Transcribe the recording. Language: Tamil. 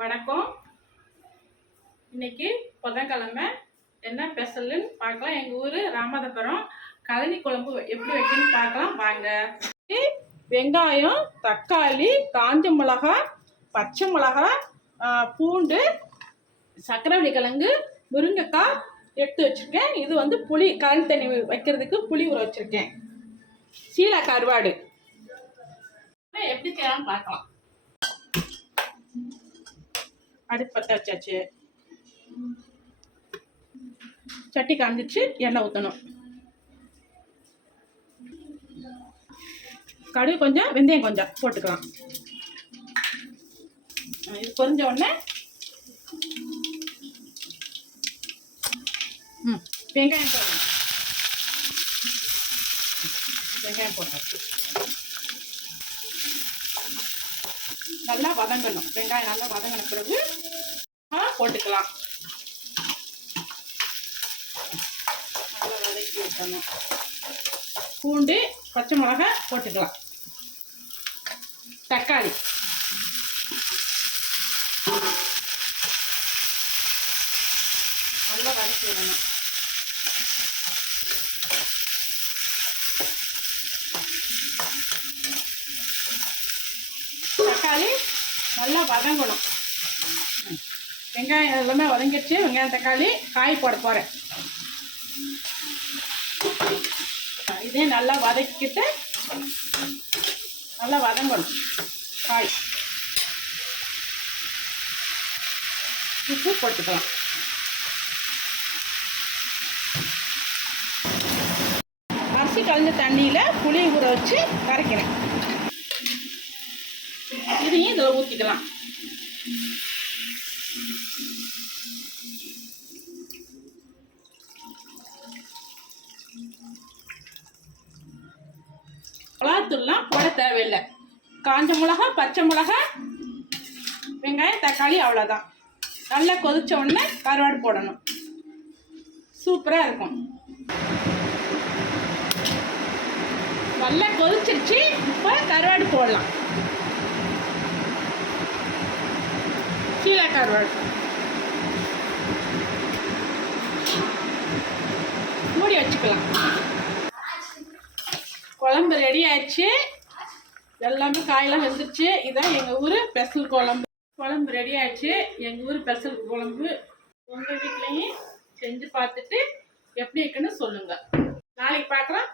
வணக்கம். இன்னைக்கு புதன்கிழமை என்ன ஸ்பெஷல்னு பார்க்கலாம். எங்கள் ஊர் ராமநாதபுரம் கழனி குழம்பு எப்படி வைக்கணும்னு பார்க்கலாம் வாங்க. வெங்காயம், தக்காளி, காஞ்ச மிளகாய், பச்சை மிளகாய், பூண்டு, சக்கரவள்ளி கிழங்கு, முருங்கைக்காய் எடுத்து வச்சுருக்கேன். இது வந்து புளி கழனி தண்ணி வைக்கிறதுக்கு புளி ஊற வச்சுருக்கேன். சீலா கருவாடு எப்படி செய்யலாம்னு பார்க்கலாம். அடுப்பு பற்ற வச்சாச்சு. சட்டி காமிச்சு எண்ணெய் ஊற்றணும். கடுகு கொஞ்சம், வெந்தயம் கொஞ்சம் போட்டுக்கலாம். இது பொரிஞ்ச உடனே வெங்காயம் போடணும். வெங்காயம் போட்டாச்சு. நல்லா வதங்கணும். வெங்காயம் நல்லா வதங்கின பிறகு போட்டுக்கலாம். நல்லா வதக்கி விட்டணும். பூண்டு, பச்சை மிளகாய் போட்டுக்கலாம். தக்காளி நல்லா வதக்கி விடணும். தக்காளி நல்லா வதங்கணும். வெங்காயம் எல்லாமே வதங்கிடுச்சு. வெங்காயம், தக்காளி, காய் போட போகிறேன். இதே நல்லா வதக்கிட்டு நல்லா வதங்கணும். காய் உப்பு போட்டுக்கலாம். அரிசி கலந்த தண்ணியில் புளி ஊற வச்சு கரைக்கிறேன். இதையும் இதில் ஊற்றிக்கலாம். மிளகாத்தூள்லாம் போட தேவையில்லை. காஞ்ச மிளகாய், பச்சை மிளகாய், வெங்காயம், தக்காளி, அவ்வளோதான். நல்லா கொதிச்ச உடனே கருவாடு போடணும். சூப்பராக இருக்கும். நல்லா கொதிச்சிருச்சு. இப்போ கருவாடு போடலாம். சீலா கருவாடு மூடி வச்சுக்கலாம். குழம்பு ரெடி ஆயிடுச்சு. எல்லாமே காயெல்லாம் வெந்துருச்சு. இதான் எங்கள் ஊர் ஸ்பெஷல் குழம்பு. குழம்பு ரெடி ஆயிடுச்சு. எங்கள் ஊர் ஸ்பெஷல் குழம்பு. உங்கள் வீட்லேயும் செஞ்சு பார்த்துட்டு எப்படி இருக்குன்னு சொல்லுங்கள். நாளைக்கு பார்க்கலாம்.